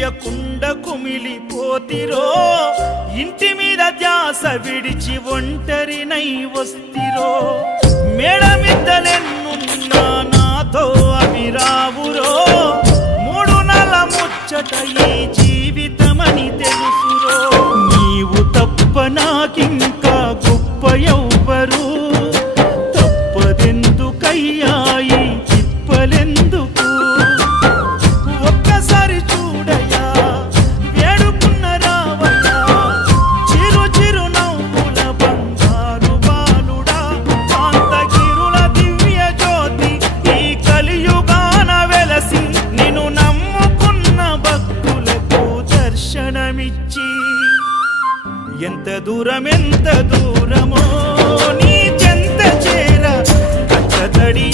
తెలియకుండ కుమిలిపోతిరో ఇంటి మీద ధ్యాస విడిచి ఒంటరినై వస్తిరో మేడమిద్దలెన్నున్నా నాతో అవి రావురో మూడు నల ముచ్చట ఈ జీవితమని తెలుసురో నీవు తప్ప నాకింకా గొప్ప ఎవ్వరు తప్పదెందుకయ్యా ఈ తిప్పలెందుకు ఒక్కసారి చూడయ్యా వేడుకున్న రావయ్యా చిరు చిరు నవ్వుల బంగారు బాలుడా కాంతగిరుల దివ్య జ్యోతి ఈ కలియుగాన వెలసి నిన్ను నమ్ముకున్న భక్తులకు దర్శనమిచ్చి ఎంత దూరమో నీ చెంత చేర కచ్చతడి